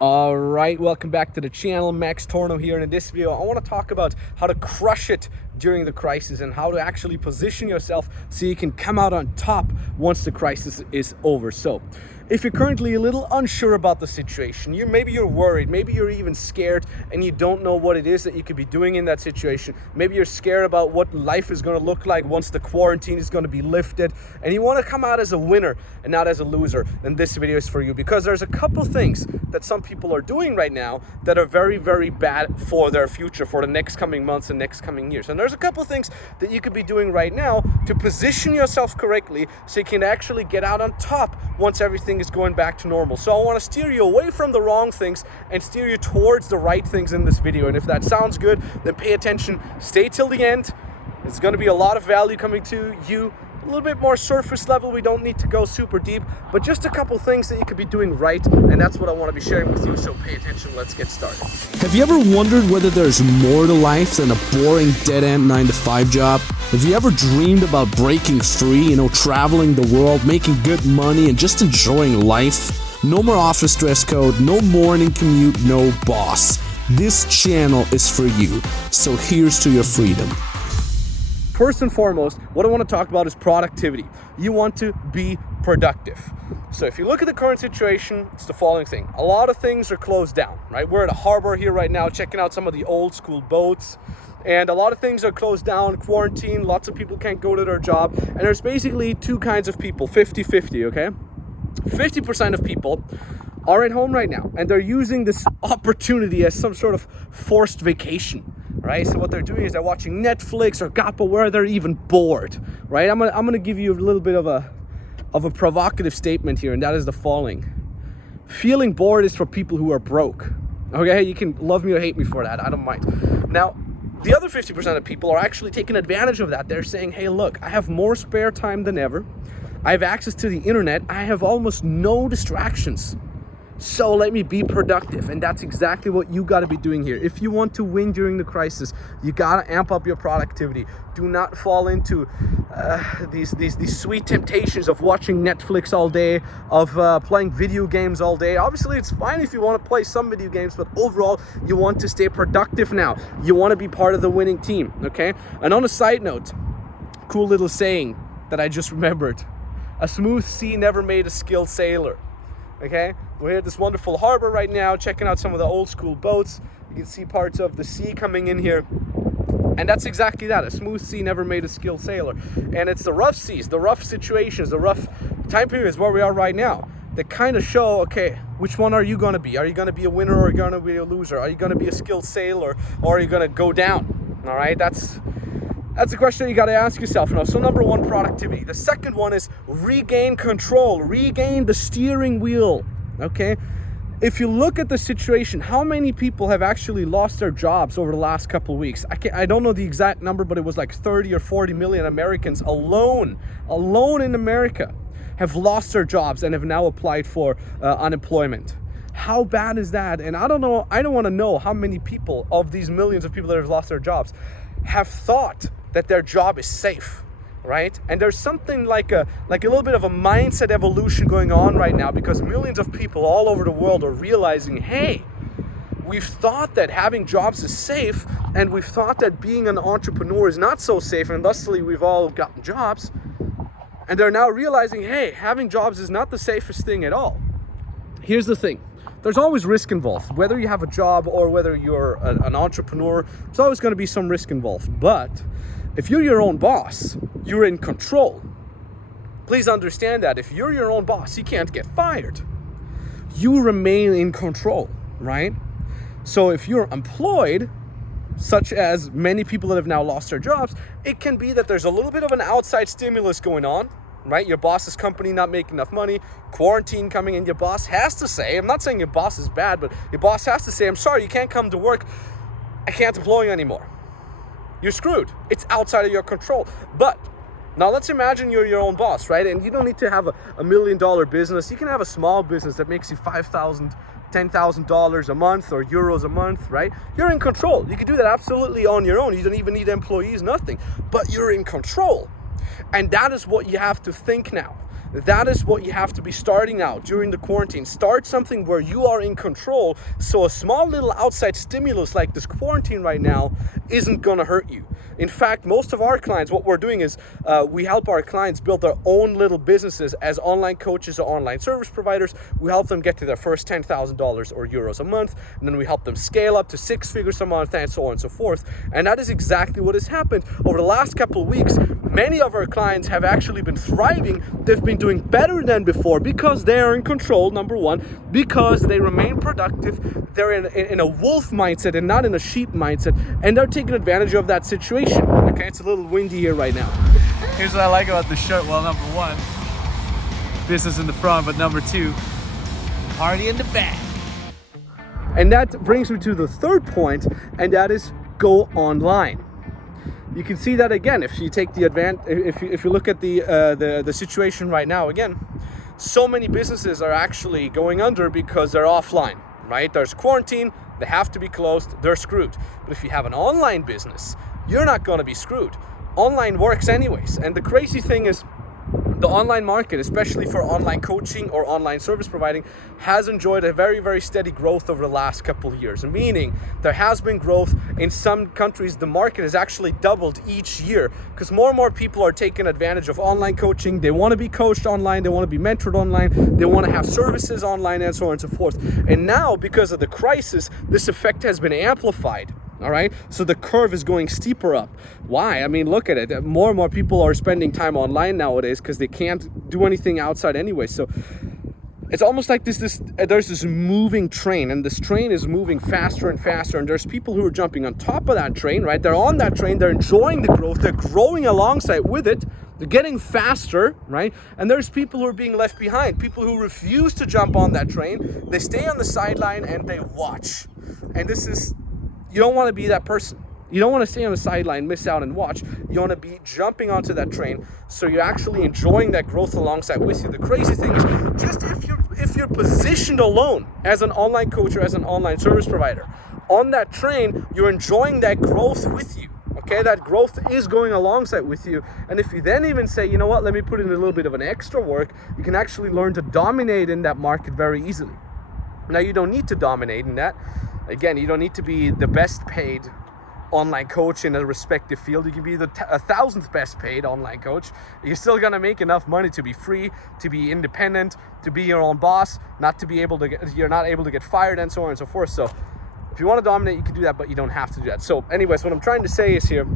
All right, welcome back to the channel. Max Tornow here, and in this video I want to talk about how to crush it during the crisis and how to actually position yourself so you can come out on top once the crisis is over. So if you're currently a little unsure about the situation, maybe you're worried, maybe you're even scared and you don't know what it is that you could be doing in that situation. Maybe you're scared about what life is going to look like once the quarantine is going to be lifted, and you want to come out as a winner and not as a loser, then this video is for you, because there's a couple things that some people are doing right now that are very, very bad for their future, for the next coming months and next coming years. And there's a couple things that you could be doing right now to position yourself correctly so you can actually get out on top once everything is going back to normal. So I want to steer you away from the wrong things and steer you towards the right things in this video. And if that sounds good, then pay attention, stay till the end. It's going to be a lot of value coming to you. A little bit more surface level, we don't need to go super deep, but just a couple things that you could be doing right, and that's what I want to be sharing with you, so pay attention, let's get started. Have you ever wondered whether there's more to life than a boring dead-end 9-to-5 job? Have you ever dreamed about breaking free, traveling the world, making good money, and just enjoying life? No more office dress code, no morning commute, no boss. This channel is for you, so here's to your freedom. First and foremost, what I want to talk about is productivity. You want to be productive. So if you look at the current situation, it's the following thing. A lot of things are closed down, right? We're at a harbor here right now, checking out some of the old school boats. And a lot of things are closed down, quarantine, lots of people can't go to their job. And there's basically two kinds of people, 50-50, okay? 50% of people are at home right now, and they're using this opportunity as some sort of forced vacation. Right, so what they're doing is they're watching Netflix or Gappa, where they're even bored. Right, I'm gonna give you a little bit of a provocative statement here, and that is the following: feeling bored is for people who are broke. Okay, you can love me or hate me for that, I don't mind. Now, the other 50% of people are actually taking advantage of that. They're saying, hey, look, I have more spare time than ever. I have access to the internet. I have almost no distractions. So let me be productive, and that's exactly what you got to be doing here. If you want to win during the crisis, you got to amp up your productivity. Do not fall into these sweet temptations of watching Netflix all day, of playing video games all day. Obviously, it's fine if you want to play some video games, but overall, you want to stay productive now. You want to be part of the winning team, okay? And on a side note, cool little saying that I just remembered: a smooth sea never made a skilled sailor. Okay, we're at this wonderful harbor right now, checking out some of the old school boats. You can see parts of the sea coming in here, and that's exactly that. A smooth sea never made a skilled sailor. And it's the rough seas, the rough situations, the rough time periods where we are right now that kind of show, okay, which one are you going to be? Are you going to be a winner, or are you going to be a loser? Are you going to be a skilled sailor, or are you going to go down? All right, that's the question you got to ask yourself now. So number one, productivity. The second one is regain control, regain the steering wheel, okay? If you look at the situation, how many people have actually lost their jobs over the last couple of weeks? I don't know the exact number, but it was like 30 or 40 million Americans alone in America have lost their jobs and have now applied for unemployment. How bad is that? And I don't want to know how many people of these millions of people that have lost their jobs have thought that their job is safe, right? And there's something like a little bit of a mindset evolution going on right now, because millions of people all over the world are realizing, hey, we've thought that having jobs is safe, and we've thought that being an entrepreneur is not so safe, and thusly we've all gotten jobs. And they're now realizing, hey, having jobs is not the safest thing at all. Here's the thing. There's always risk involved. Whether you have a job or whether you're an entrepreneur, there's always going to be some risk involved. But if you're your own boss, you're in control. Please understand that. If you're your own boss, you can't get fired. You remain in control, right? So if you're employed, such as many people that have now lost their jobs, it can be that there's a little bit of an outside stimulus going on, right? Your boss's company not making enough money, quarantine coming in, your boss has to say, I'm not saying your boss is bad, but your boss has to say, I'm sorry, you can't come to work, I can't employ you anymore. You're screwed. It's outside of your control. But now let's imagine you're your own boss, right? And you don't need to have a $1 million business. You can have a small business that makes you $5,000, $10,000 a month or euros a month, right? You're in control. You can do that absolutely on your own. You don't even need employees, nothing. But you're in control. And that is what you have to think now. That is what you have to be starting out during the quarantine. Start something where you are in control, so a small little outside stimulus like this quarantine right now isn't gonna hurt you. In fact, most of our clients, what we're doing is we help our clients build their own little businesses as online coaches or online service providers. We help them get to their first $10,000 or euros a month, and then we help them scale up to 6 figures a month, and so on and so forth. And that is exactly what has happened over the last couple of weeks. Many of our clients have actually been thriving. They've been doing better than before because they are in control, number one, because they remain productive. They're in a wolf mindset and not in a sheep mindset, and they're taking advantage of that situation. Okay, it's a little windy here right now. Here's what I like about the shirt. Well, number one, business in the front, but number two, party in the back. And that brings me to the third point, and that is go online. You can see that again if you take the if you look at the situation right now. Again, so many businesses are actually going under because they're offline, right? There's quarantine, they have to be closed, they're screwed. But if you have an online business, you're not going to be screwed. Online works anyways. And the crazy thing is, the online market, especially for online coaching or online service providing, has enjoyed a very, very steady growth over the last couple of years. Meaning there has been growth. In some countries, the market has actually doubled each year because more and more people are taking advantage of online coaching. They want to be coached online. They want to be mentored online. They want to have services online, and so on and so forth. And now, because of the crisis, this effect has been amplified. All right, so the curve is going steeper up. Why? I mean, look at it. More and more people are spending time online nowadays because they can't do anything outside anyway. So it's almost like there's this moving train, and this train is moving faster and faster, and there's people who are jumping on top of that train, right? They're on that train, they're enjoying the growth, they're growing alongside with it, they're getting faster, right? And there's people who are being left behind, people who refuse to jump on that train. They stay on the sideline and they watch. And this is, you don't want to be that person. You don't want to stay on the sideline, miss out and watch. You want to be jumping onto that train, so you're actually enjoying that growth alongside with you. The crazy thing is, just if you're positioned alone as an online coach or as an online service provider on that train, you're enjoying that growth with you. Okay, that growth is going alongside with you. And if you then even say, you know what, let me put in a little bit of an extra work, you can actually learn to dominate in that market very easily. Now, you don't need to dominate in that. Again, you don't need to be the best paid online coach in a respective field. You can be the 1,000th best paid online coach. You're still gonna make enough money to be free, to be independent, to be your own boss, you're not able to get fired, and so on and so forth. So if you want to dominate, you can do that, but you don't have to do that. So anyways, what I'm trying to say is here,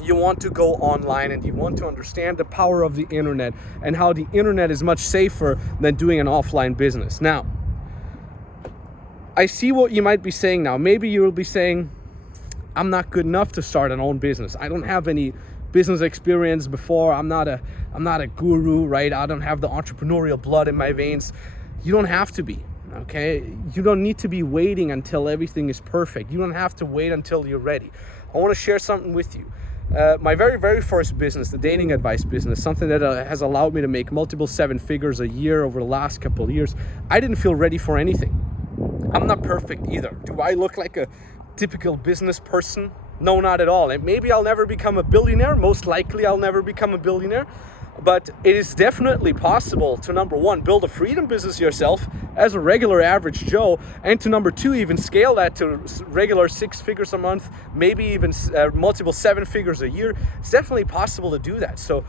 you want to go online and you want to understand the power of the internet and how the internet is much safer than doing an offline business. Now, I see what you might be saying now. Maybe you will be saying, I'm not good enough to start an own business. I don't have any business experience before. I'm not a guru, right? I don't have the entrepreneurial blood in my veins. You don't have to be, okay? You don't need to be waiting until everything is perfect. You don't have to wait until you're ready. I want to share something with you. My very, very first business, the dating advice business, something that has allowed me to make multiple 7 figures a year over the last couple of years, I didn't feel ready for anything. I'm not perfect either. Do I look like a typical business person? No, not at all. And maybe I'll never become a billionaire. Most likely I'll never become a billionaire. But it is definitely possible to, number one, build a freedom business yourself as a regular average Joe, and to, number two, even scale that to regular 6 figures a month, maybe even multiple 7 figures a year. It's definitely possible to do that. So,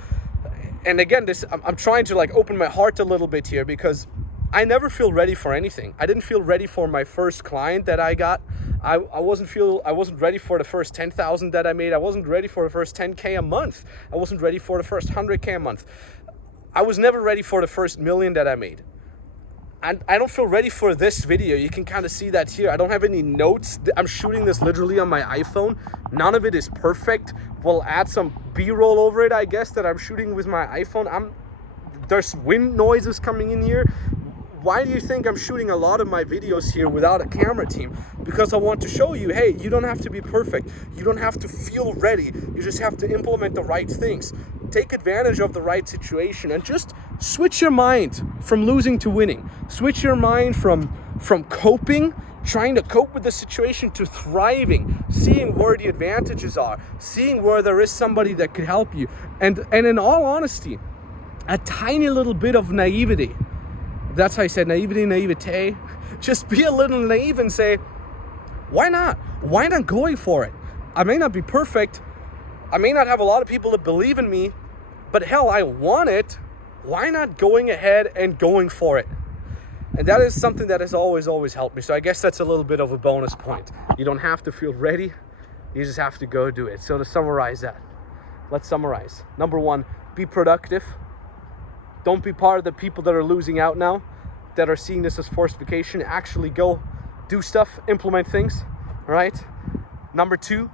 and again, I'm trying to like open my heart a little bit here, because I never feel ready for anything. I didn't feel ready for my first client that I got. I wasn't ready for the first 10,000 that I made. I wasn't ready for the first 10K a month. I wasn't ready for the first 100K a month. I was never ready for the first million that I made. And I don't feel ready for this video. You can kind of see that here. I don't have any notes. I'm shooting this literally on my iPhone. None of it is perfect. We'll add some B-roll over it, I guess, that I'm shooting with my iPhone. There's wind noises coming in here. Why do you think I'm shooting a lot of my videos here without a camera team? Because I want to show you, hey, you don't have to be perfect. You don't have to feel ready. You just have to implement the right things. Take advantage of the right situation and just switch your mind from losing to winning. Switch your mind from coping, trying to cope with the situation, to thriving, seeing where the advantages are, seeing where there is somebody that could help you. And in all honesty, a tiny little bit of naivety. That's how I said naivete. Just be a little naive and say, why not? Why not going for it? I may not be perfect. I may not have a lot of people that believe in me, but hell, I want it. Why not going ahead and going for it? And that is something that has always helped me. So I guess that's a little bit of a bonus point. You don't have to feel ready. You just have to go do it. So to summarize that, let's summarize. Number one, be productive. Don't be part of the people that are losing out now, that are seeing this as forced vacation. Actually go do stuff, implement things, all right? Number two,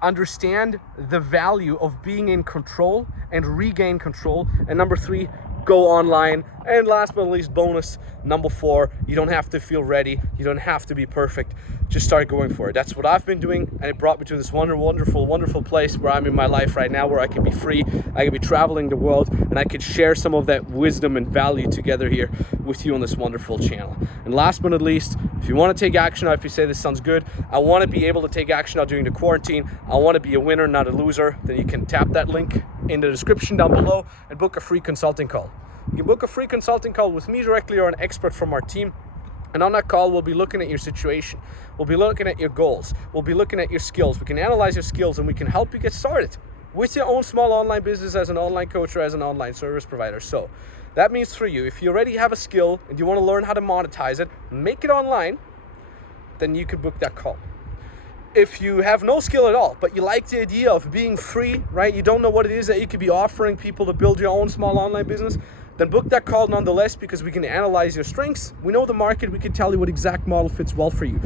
understand the value of being in control and regain control. And number three, go online. And last but not least, bonus, number four, you don't have to feel ready. You don't have to be perfect. Just start going for it. That's what I've been doing, and it brought me to this wonderful place where I'm in my life right now, where I can be free, I can be traveling the world, and I can share some of that wisdom and value together here with you on this wonderful channel. And last but not least, if you want to take action now, if you say this sounds good, I want to be able to take action now during the quarantine, I want to be a winner, not a loser, then you can tap that link in the description down below and book a free consulting call. You can book a free consulting call with me directly or an expert from our team. And on that call, we'll be looking at your situation. We'll be looking at your goals. We'll be looking at your skills. We can analyze your skills and we can help you get started with your own small online business as an online coach or as an online service provider. So that means for you, if you already have a skill and you want to learn how to monetize it, make it online, then you can book that call. If you have no skill at all, but you like the idea of being free, right? You don't know what it is that you could be offering people to build your own small online business, then book that call nonetheless, because we can analyze your strengths. We know the market. We can tell you what exact model fits well for you.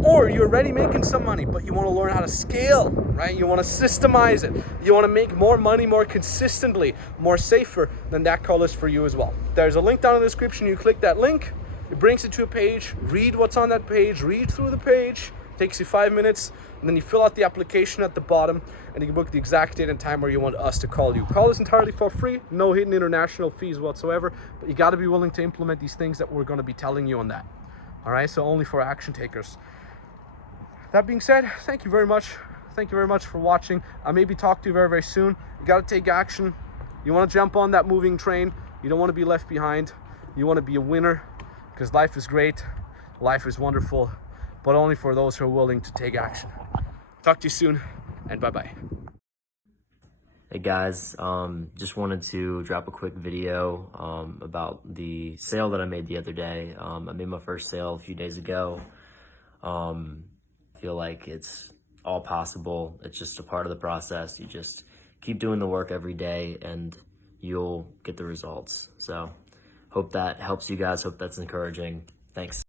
Or you're already making some money, but you want to learn how to scale, right? You want to systemize it. You want to make more money more consistently, more safer, then that call is for you as well. There's a link down in the description. You click that link. It brings you to a page. Read what's on that page. Read through the page. Takes you 5 minutes, and then you fill out the application at the bottom, and you can book the exact date and time where you want us to call you. Call is entirely for free, no hidden international fees whatsoever, but you got to be willing to implement these things that we're going to be telling you on that. All right, so only for action takers. That being said, thank you very much. Thank you very much for watching. I may be talking to you very soon. You got to take action. You want to jump on that moving train. You don't want to be left behind. You want to be a winner, because life is great. Life is wonderful, but only for those who are willing to take action. Talk to you soon, and bye-bye. Hey guys, just wanted to drop a quick video about the sale that I made the other day. I made my first sale a few days ago. I feel like it's all possible. It's just a part of the process. You just keep doing the work every day and you'll get the results. So hope that helps you guys. Hope that's encouraging. Thanks.